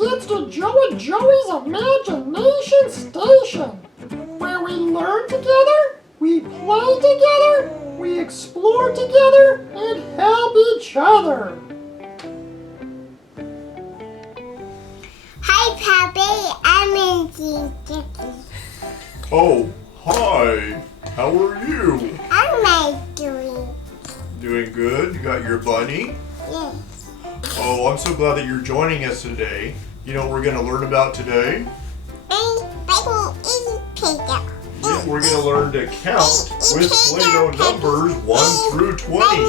Welcome, kids, to Joe and Joey's Imagination Station, where we learn together, we play together, we explore together, and help each other. Hi, Pepe. I'm in Jackie. Oh, hi. How are you? I'm doing. Doing good? You got your bunny? Yes. Oh, I'm so glad that you're joining us today. You know what we're going to learn about today? Yeah, we're going to learn to count with Play-Doh numbers 1 through 20.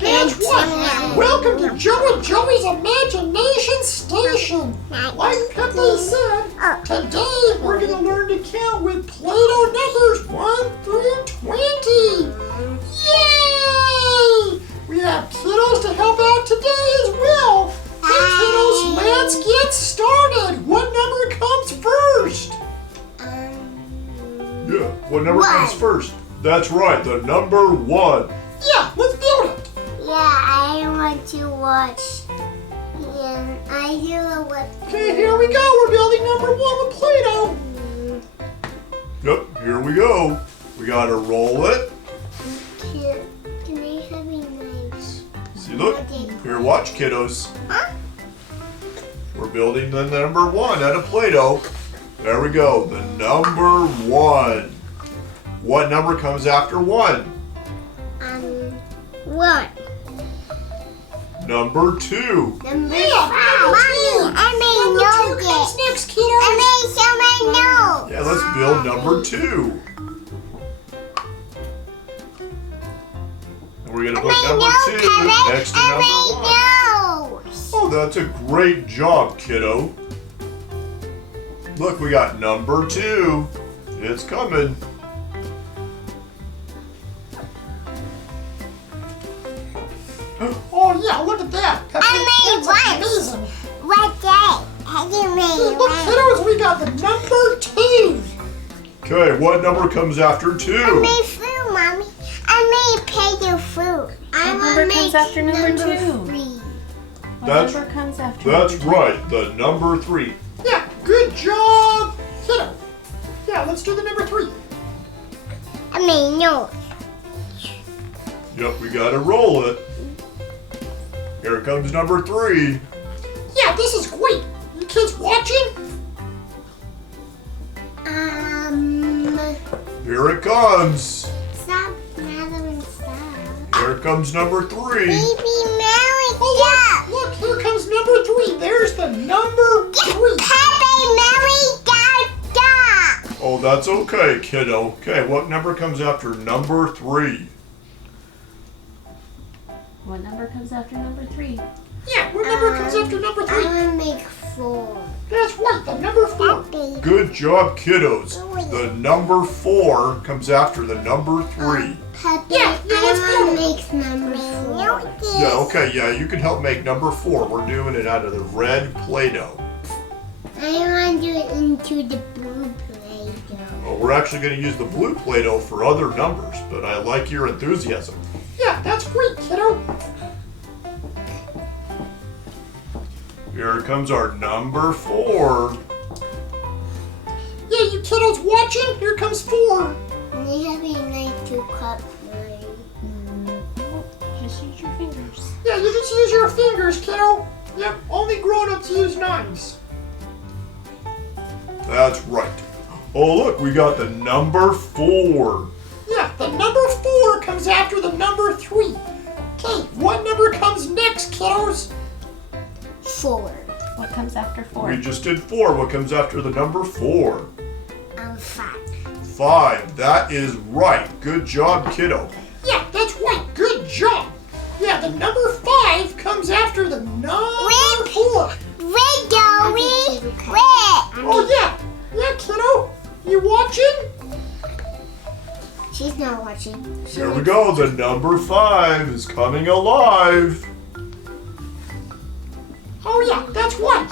That's right. Welcome to Joe and Joey's Imagination Station. Like Pepe said, today we're going to learn to count with Play-Doh numbers 1 through 20. Yay! We have kiddos to help out today as well. And kiddos, let's get started. What number comes first? Yeah, what number comes first? That's right, the number 1. Yeah, let's build it. Yeah, I want to watch. Yeah, I do what. Okay, here we go. We're building number 1 with Play-Doh. Yep, here we go. We got to roll it. Can I have a nice? See, look. Here, watch, kiddos. Huh? We're building the number 1 out of Play-Doh. There we go, the number 1. What number comes after 1? 1. Number 2. Number 5. number Mommy, I made Number 2 comes yogurt. next, kiddos. I made so many notes. Yeah, let's build number 2. And we're going to put number 2 next to number 1. Oh, that's a great job, kiddo. Look, we got number 2. It's coming. Oh yeah, look at that. That's amazing. What day? I didn't make Look, kiddos, we got the number 2. Okay, what number comes after 2? I made food, Mommy. I made Play-Doh food. I What want number to comes make after number 2? 3. What That's- number comes after That's number 2? right, the number 3. Yeah, good job, kiddo. Yeah, let's do the number 3. I made notes. Yep, we got to roll it. Here comes number 3. Yeah, this is great. You kids watching? Here it comes. Stop, Madeline, stop. Here comes number 3. Baby Mary, Oh, stop. look, here comes number 3. There's the number 3. Pepe, Mary, stop. Oh, that's okay, kiddo. Okay, what number comes after number 3? What number comes after number 3? Yeah, what number comes after number 3? I want to make 4. That's right, the number 4. Pepe. Good job, kiddos. The number 4 comes after the number 3. Pepe, Yeah, let's I want do to make number 4. Yeah, okay, yeah, you can help make number 4. We're doing it out of the red Play-Doh. I want to do it into the blue Play-Doh. Well, we're actually going to use the blue Play-Doh for other numbers, but I like your enthusiasm. Yeah, that's great, kiddo. Here comes our number 4. Yeah, you kiddos watching? Here comes 4. And you have a knife to cut Just use your fingers. Yeah, you just use your fingers, kiddo. Yep, only grown-ups use knives. That's right. Oh, look, we got the number 4. Yeah, the number 4 comes after the number 3. Okay, what number comes next, kiddos? 4. What comes after 4? We just did 4. What comes after the number 4? 5. 5. That is right. Good job, kiddo. Yeah, that's right. Good job. Yeah, the number 5 comes after the number 4. Red, Dory. Red. Oh, yeah. Yeah, kiddo. You watching? She's not watching. Here we go. The number 5 is coming alive. Oh, yeah, that's right.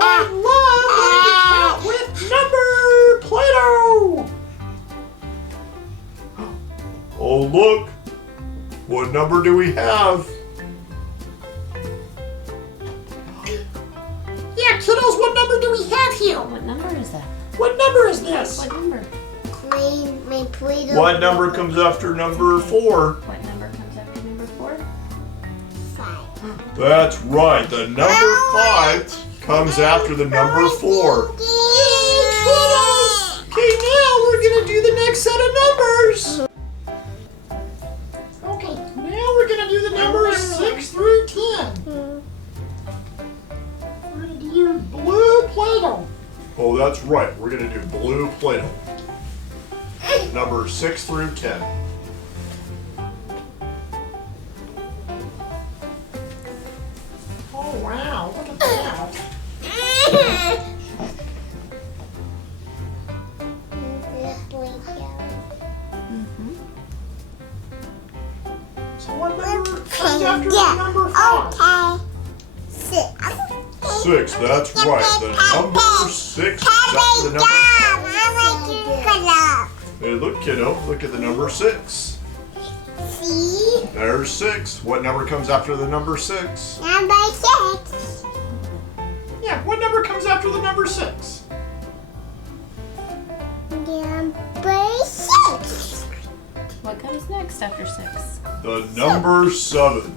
I love learning to count with number Play-Doh. Oh, look. What number do we have? right, kiddos, what number do we have here? What number is that? What number is this? What number? My Play-Doh. What number comes after number 4? What number comes after number 4? 5. That's right. The number 5 comes after the number 4. Yay, kiddos! Okay, now we're gonna do the next set of numbers. Okay, now we're gonna do the numbers 6 through 10. We're gonna do blue Play-Doh. Oh, that's right. We're going to do blue Play-Doh. Number 6 through 10. Oh wow, look at that. Mm-hmm. So what number comes after the number 5? Okay. 6. 6, that's right. The number 6 comes after the number 5. Hey, look, kiddo. Look at the number 6. See? There's 6. What number comes after the number 6? Number 6. Yeah, what number comes after the number 6? Number 6. What comes next after 6? The number 7.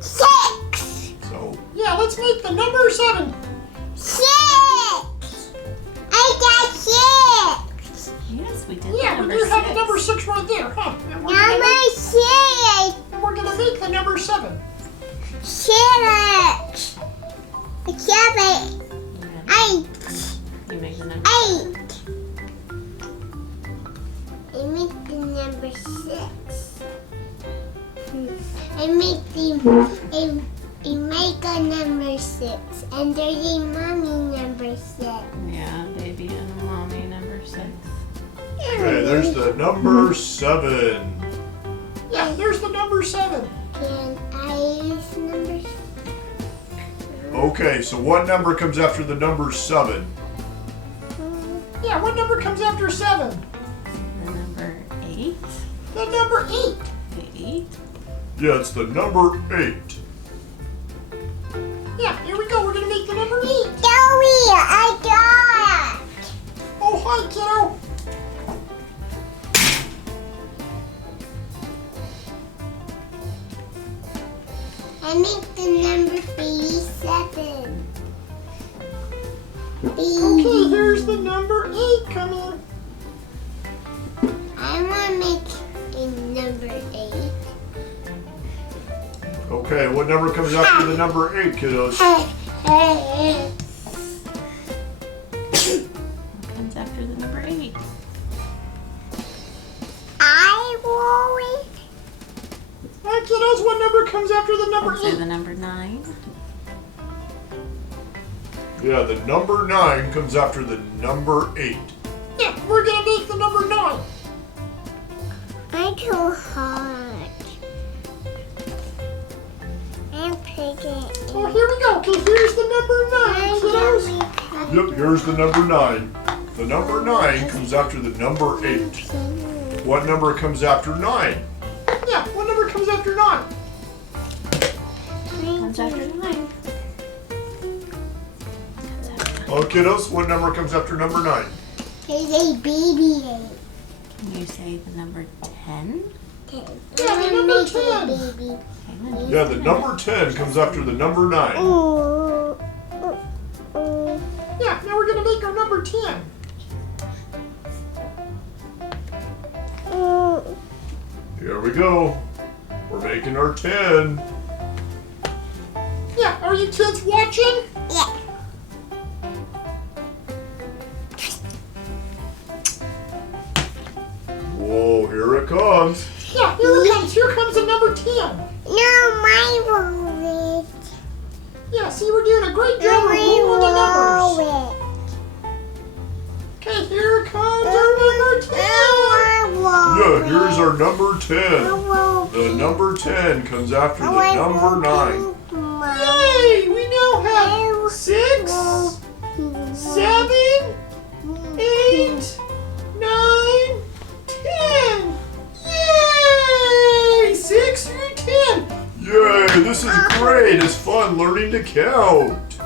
6. So, Yeah, let's make the number 7. 6. I got 6. Yes, we did. Yeah, the we number do have the 6. number 6 right there, huh? And we're Number gonna 6. make the number 7. 6. 7. 8. You make the number 8. I make the number 6. I make a number 6. And there's a mommy number 6. Yeah, baby and mommy number 6. okay, there's the number 7. Yeah, there's the number 7. Can I use number 6? Okay, so what number comes after the number 7? Yeah, what number comes after 7? The number 8. The number 8. The 8. Yeah, it's the number 8. Yeah, here we go. We're gonna make the number 8. Joey, I got it. Oh, hi, kiddo. I make the number 37. Okay, here's the number 8 coming. I want to make a number 8. Okay, what number comes after the number 8, kiddos? What comes after the number 8? I will. Hi, kiddos. What number comes after the number Say 8? the number 9. Yeah, the number 9 comes after the number 8. Yeah, we're gonna make the number 9. I'm too hard. I'm picking. Oh, here we go. Okay, here's the number 9, kiddos. Yep, here's the number 9. The number 9 comes after the number 8. What number comes after 9? Yeah, what number comes after 9? Comes after 9. Oh, kiddos, what number comes after number 9? There's a baby 8. Can you say the number 10? Yeah, the number 10. Baby. Okay, then Yeah, the number 10 comes after the number 9. Ooh. Yeah, now we're gonna make our number 10. Here we go. We're making our 10. Yeah, are you kids watching? Yeah. Whoa, here it comes. Yeah, here it comes. Here comes the number 10. No, my roll it. Yeah, see, we're doing a great job of rolling the numbers. Okay, here comes our number 10. Yeah, here's our number 10. The number 10 comes after the number 9. Yay! We now have 6, 7, 8, 9, 10. Yay! 6 through 10. Yay! Yay! This is great. It's fun learning to count.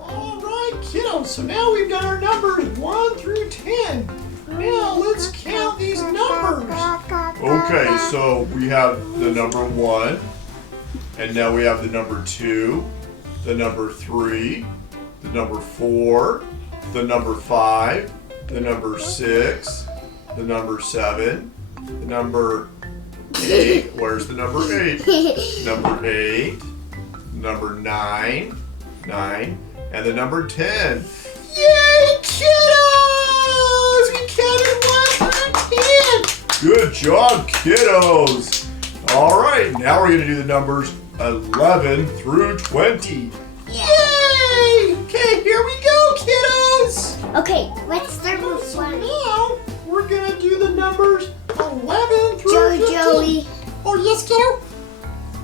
All right, kiddos. So now we've got our numbers 1 through 10. Now let's count these numbers. Okay, so we have the number 1, and now we have the number 2, the number 3, the number 4, the number 5, the number 6, the number 7, the number 8. Where's the number 8? Number 8, number 9, and the number 10. Yay, kiddos! We counted 1 through 10. Good job, kiddos! All right, now we're going to do the numbers 11 through 20. Yay! Okay, here we go, kiddos. Okay, let's start with So 1. now we're gonna do the numbers 11 through 15. Joey. Oh yes, kiddo.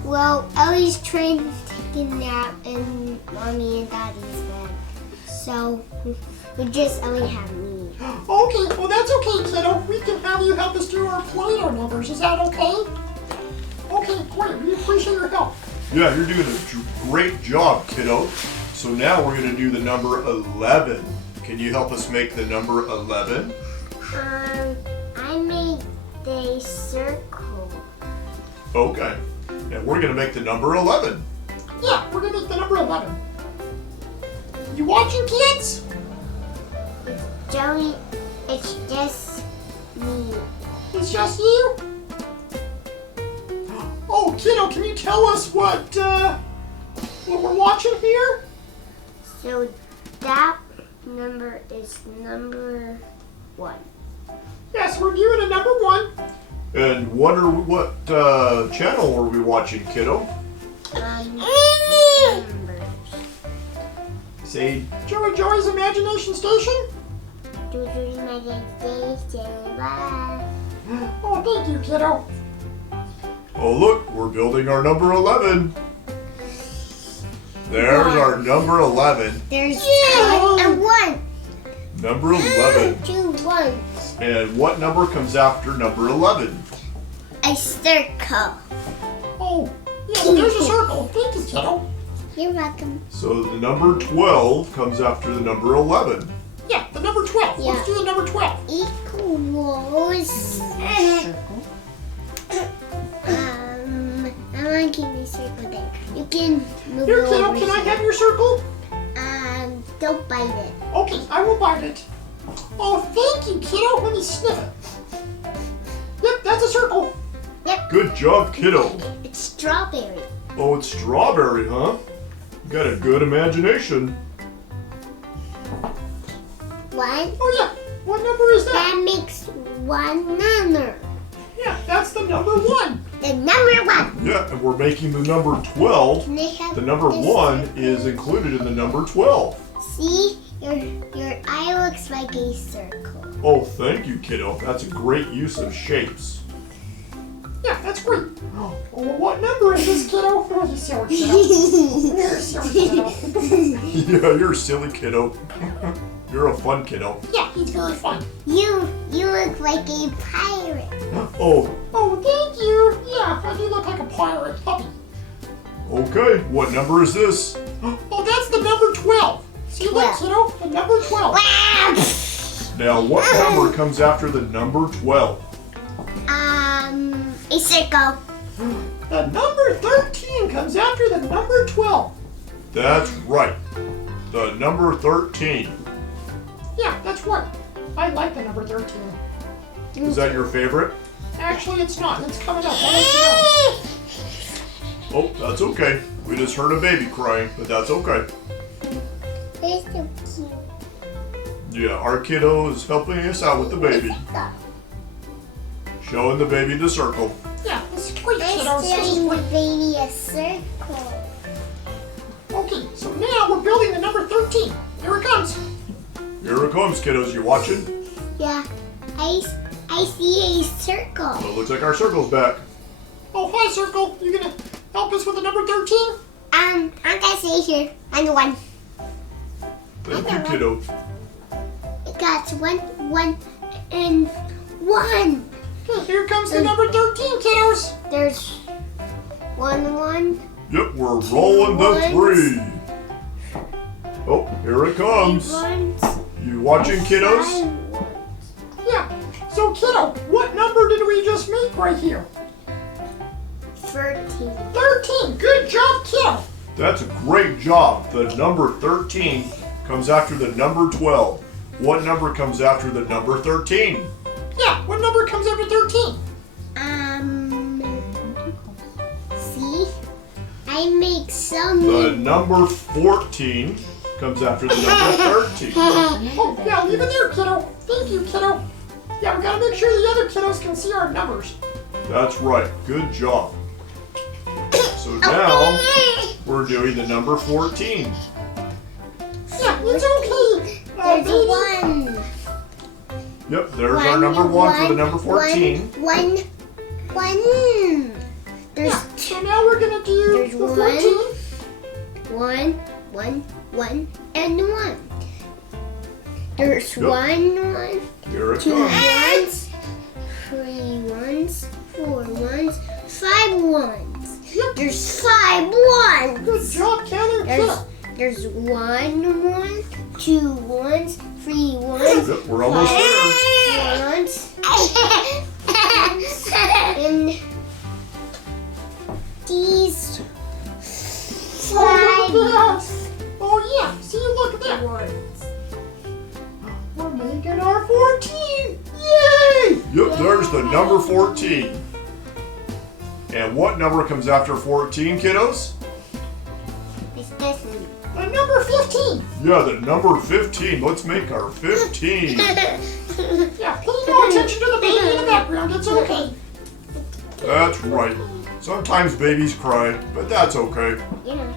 Well, Ellie's trying to take a nap in Mommy and Daddy's bed. So, we just only have me. Okay, well that's okay, kiddo. We can have you help us do our Play-Doh numbers. Is that okay? Okay, great. We appreciate your help. Yeah, you're doing a great job, kiddo. So now we're going to do the number 11. Can you help us make the number 11? I made a circle. Okay. And we're going to make the number 11. Yeah, we're gonna make the number 11. You watching, kids? Joey, it's just me. It's just you? Oh, kiddo, can you tell us what we're watching here? So, that number is number 1. Yes, we're viewing a number 1. And what channel are we watching, kiddo? Numbers. Say, Joey's Imagination Station? Joey's Imagination. Bye. Oh, thank you, kiddo. oh look, we're building our number 11. There's our number 11. There's Yeah. a 1. Number 11. 2 1. And what number comes after number 11? A circle. Oh, yeah, there's a circle. Thank you, kiddo. You're welcome. So the number 12 comes after the number 11. Yeah, the number 12. Yeah. Let's do the number 12. Equals. I want to keep my circle there. You can move Here, it kiddo, over can I here. have your circle? Don't bite it. Okay, I will bite it. Oh, thank you, kiddo. Let me sniff it. Yep, that's a circle. Good job, kiddo. It's strawberry. Oh, it's strawberry, huh? You got a good imagination. 1. Oh, yeah. What number is that? That makes 1 number. Yeah, that's the number 1. The number 1. Yeah, and we're making the number 12. Can I have The number this 1 circle? is included in the number 12. See, your eye looks like a circle. Oh, thank you, kiddo. That's a great use of shapes. Yeah, that's great. Oh, well, what number is this, kiddo? Oh, you silly kiddo. You're a silly kiddo. Yeah, you're a silly kiddo. You're a fun kiddo. Yeah, he's very fun. You look like a pirate. Oh, Oh, thank you. Yeah, I do look like a pirate puppy. okay. What number is this? Oh, that's the number 12. See that, kiddo? The number 12. Wow. Now, what number comes after the number 12? A circle. The number 13 comes after the number 12. That's right. The number 13. Yeah, that's right. I like the number 13. Is that your favorite? Actually, it's not. It's coming up. I'll let you know. Oh, that's okay. We just heard a baby crying, but that's okay. They're so cute. Yeah, our kiddo is helping us out with the baby. Showing the baby the circle. Yeah, this is great, kiddos. I'm This is showing the great. baby a circle. Okay, so now we're building the number 13. Here it comes. Here it comes, kiddos. You watching? Yeah, I see a circle. Well, it looks like our circle's back. Oh, hi, Circle. You gonna help us with the number 13? I'm gonna say here. I'm the 1. Thank you, kiddo. It got 1, 1, and 1. Okay, here comes the number 13, kiddos. There's 1, 1. Yep, we're rolling the ones. 3. Oh, here it comes. You watching, kiddos? Yeah. So, kiddo, what number did we just make right here? 13. 13. Good job, kiddo. That's a great job. The number 13 comes after the number 12. What number comes after the number 13? Yeah, what number comes after 13? See? I make some. The number 14 comes after the number 13. Oh, yeah, leave it there, kiddo. Thank you, kiddo. Yeah, we gotta make sure the other kiddos can see our numbers. That's right. Good job. So now we're doing the number 14. Yeah, it's okay. There's baby. 1. Yep, there's our number 1 for the number 14. One. There's Yeah, so now we're gonna do There's the 14. one, and 1. There's Yep. 1, Here it 2 comes. ones, 3 ones, 4 ones, 5 ones. Yep. There's 5 ones. Good job, counting, kiddo. There's 1, 2 ones, 3 ones, Yep, we're almost there. 4 ones, and these 5 Oh, yeah. See, look at that. ones. We're making our 14. Yay! Yep, there's the number 14. And what number comes after 14, kiddos? It's this one. The number 15. Yeah, the number 15. Let's make our 15. Yeah, pay no attention to the baby in the background. It's okay. That's right. Sometimes babies cry, but that's okay. Yeah.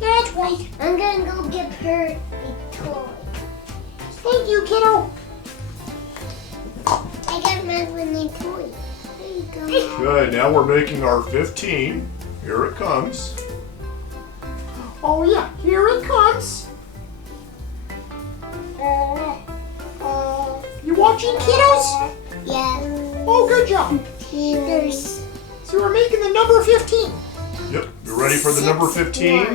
That's right. I'm gonna go give her a toy. Thank you, kiddo. I got my winning toy. There you go. Okay, now we're making our 15. Here it comes. Oh, yeah. Here it comes. You watching, kiddos? Yeah. Oh, good job. There's So we're making the number 15. Yep, you ready for the number 15?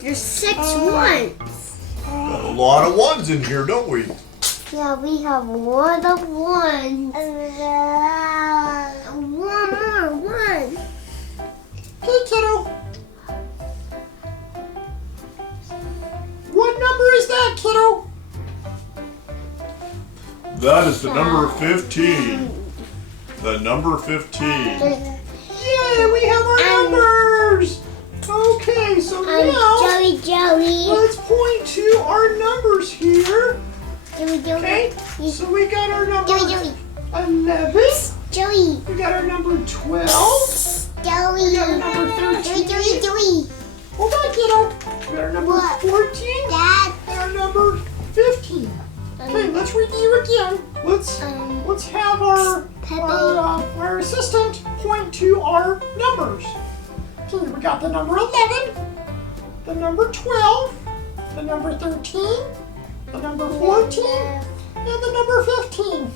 There's 6 ones. Got a lot of ones in here, don't we? Yeah, we have a lot of ones. One more one. Hey, kiddo. What number is that, kiddo? That is the number 15. The number 15. Yay, we have our numbers. Okay, so now Joey. let's point to our numbers here. Joey. Okay, so we got our number Joey. 11. Joey. We got our number 12. Joey. We got our number 13. Joey. Hold on, kiddo. We got our number What? 14 Dad. and our number 15. Okay, let's review again. Let's have our Pepe. our assistant point to our numbers. Okay, we got the number 11, the number 12, the number 13, the number 14, and the number 15.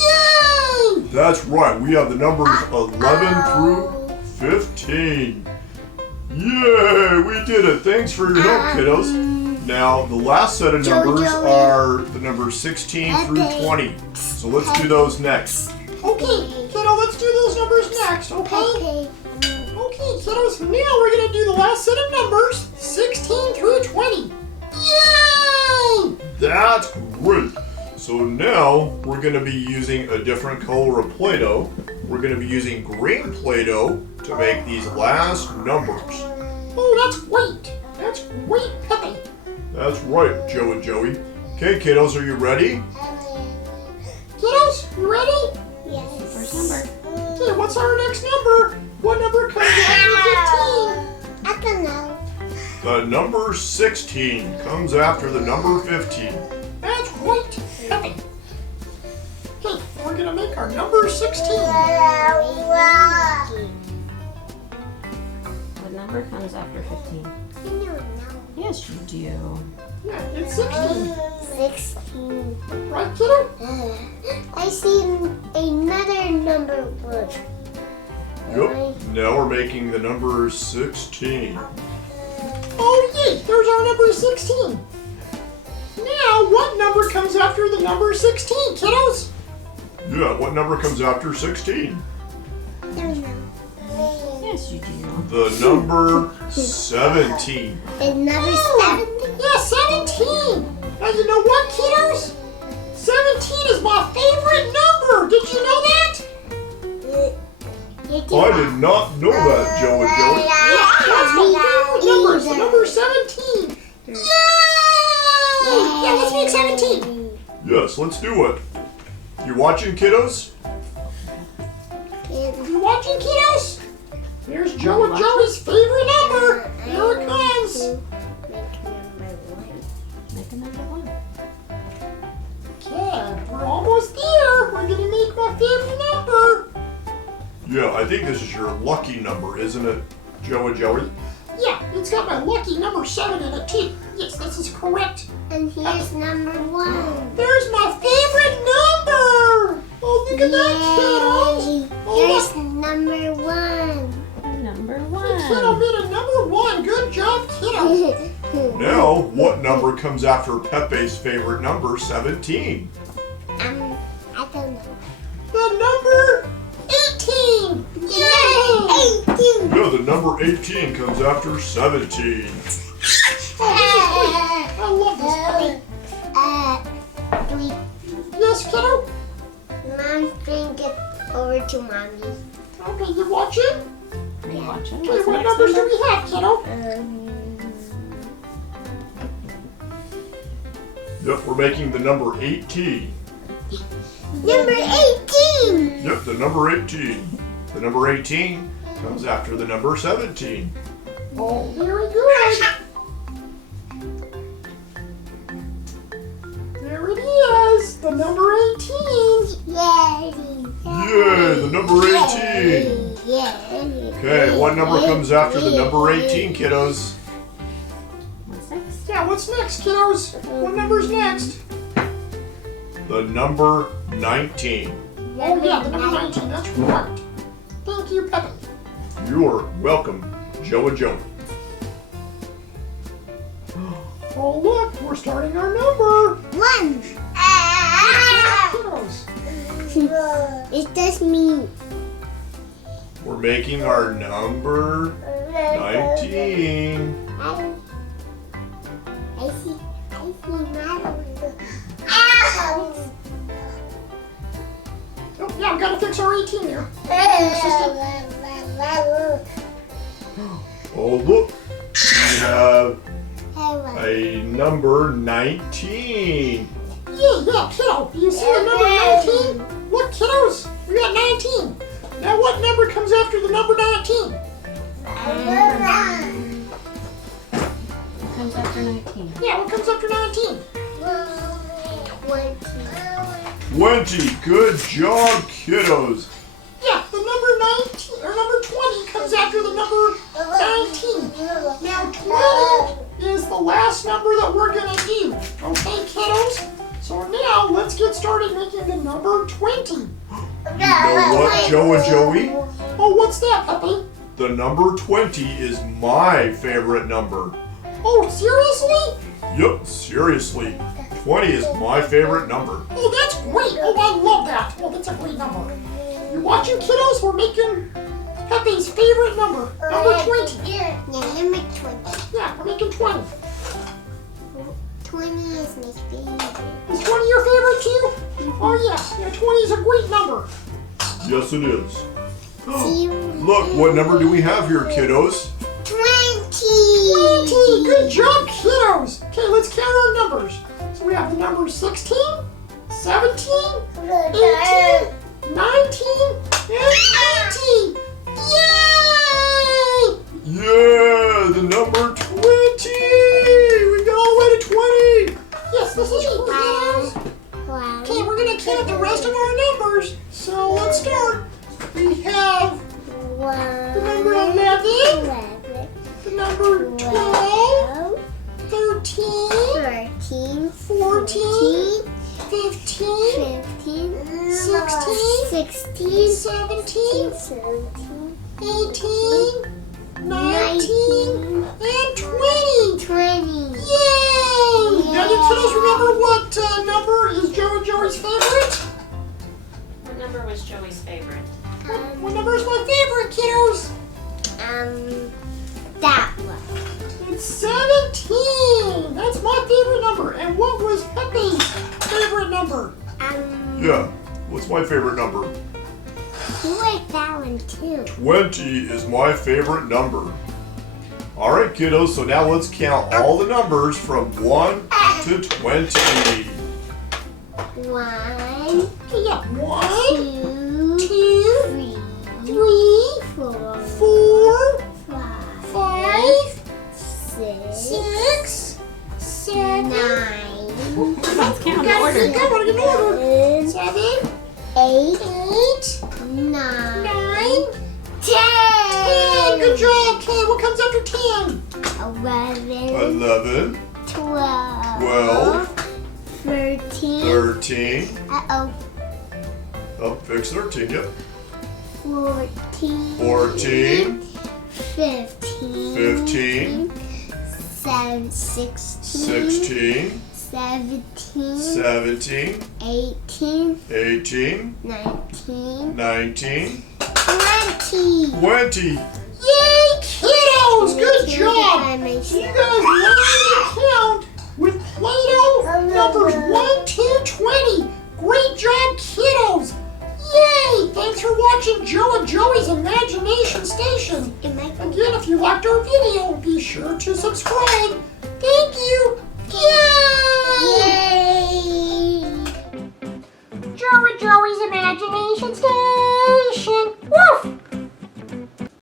Yay! That's right, we have the numbers 11 through 15. Yay, we did it. Thanks for your help, kiddos. Now, the last set of numbers are the numbers 16 through 20. So let's do those next. Okay, kiddo, let's do those numbers next, okay? Okay, kiddos, now we're going to do the last set of numbers, 16 through 20. Yay! That's great. So now we're going to be using a different color of Play-Doh. We're going to be using green Play-Doh to make these last numbers. Oh, that's great. That's great, Pepe. That's right, Joe and Joey. Okay, kiddos, are you ready? Kiddos, you ready? First number. Okay, what's our next number? What number comes after 15? I don't know. The number 16 comes after the number 15. That's great, Pepe. Okay, we're going to make our number 16. What number comes after 15? Yes, you do. Yeah, it's 16. 16. Right, kiddo? I see another number one. Yep, Now we're making the number 16. Oh, yay! There's our number 16. Now, what number comes after the number 16, kiddos? Yeah, what number comes after 16? Yes, you do. The number 17. It's number 17. Yeah, 17. Now, you know what, kiddos? 17 is my favorite number. Did you know that? I did not know that, Joe and Joey. Yeah, that's my favorite number. It's the number 17. Yay! Yeah, let's make 17. Yes, let's do it. You watching, kiddos? You watching, kiddos? Here's Joe and Joey's favorite number. Here it comes. Make a number 1. Okay, we're almost there. We're gonna make my favorite number. Yeah, I think this is your lucky number, isn't it, Joe and Joey? Yeah, it's got my lucky number 7 in it too. Yes, this is correct. And here's number 1. There's my favorite number. Oh, look at that, kiddos. Yay. Oh, Here's look. number 1. Number Kiddo 1. made a number 1. Good job, kiddo. Now, what number comes after Pepe's favorite number, 17? I don't know. The number 18. Yay! 18. Yeah, the number 18 comes after 17. I love this puppy. 3. Yes, kiddo? Mom, bring it over to mommy. Okay, you watching? Are you watching? Okay, What's the what next numbers do number? we have, kiddo? Yep, we're making the number 18. Number 18. Yep, the number 18. The number 18 comes after the number 17. Oh, very good. There it is. The number 18. Yay. Yay, the number 18. Yay. Okay, what number comes after the number 18, kiddos? What's next? Yeah, what's next, kiddos? What number's next? The number 19. Oh, yeah, the number 19. That's right. Thank you, Pepe. You're welcome, Joe and Joey. Oh, look, we're starting our number. 1. Kiddos. It's just me. We're making our number 19. I see Oh, yeah, we gotta fix our 18 there. Oh, look, we have a number 19. Yeah, kiddo. You see the number 19? Look, kiddos, we got 19. Now, what number comes after the number 19? What comes after 19? Yeah, what comes after 19? 20. Good job, kiddos. Yeah, the number 19 or number 20 comes after the number 19. Now 20 is the last number that we're gonna do. Okay, kiddos? So now let's get started making the number 20. You know what, Joe and Joey? Oh, what's that, Pepe? The number 20 is my favorite number. Oh, seriously? Yep, seriously. 20 is my favorite number. Oh, that's great. Oh, I love that. Oh, that's a great number. You watching, kiddos? We're making Pepe's favorite number. Number 20. Yeah, number 20. Yeah, we're making 20. 20 is my favorite. Is 20 your favorite too? Oh, yeah. Yeah, 20 is a great number. Yes, it is. See you. Look, what number do we have here, kiddos? 20. 20. Good job, kiddos. Okay, let's count our numbers. So we have the numbers 16, 17, 18, 19, and 20. Yay! Yeah, the number 20! We got all the way to 20! Yes, this is cool, kiddos. Wow. Okay, we're going to count the rest of our numbers. So let's start. We have the number 11, the number 12, 13, 14, 15, 16, 17, 18, 19, and 20. 20. Yay! Now, do you kiddos remember what number is Joe and Joey's favorite? What number was Joey's favorite? What number is my favorite, kiddos? That one. It's 17. That's my favorite number. And what was Pepe's favorite number? Yeah. What's my favorite number? You like that one too. 20 is my favorite number. All right, kiddos. So now let's count all the numbers from 1 to 20. 1, Yeah. 1, 2, 2, 3, 3, 4, 4, 5, 5, 6, 6, 7. 9, Let's count in Gotta order. keep going in order. 7, 7, 8, 8, 9, 9, 10. Good job. Okay, what comes after 10? 11, 11, 12, 13. 13. Uh-oh. Oh, fix 13. Yep. 14. 14, 15. 15, 16. 16, 17. 17, 18. 18, 19. 19, 20. 20. Yay, kiddos! Good job. You guys learned to count with Play-Doh numbers 1 to 20. Great job, kiddos. Yay! Thanks for watching Joe and Joey's Imagination Station. Again, if you liked our video, be sure to subscribe. Thank you.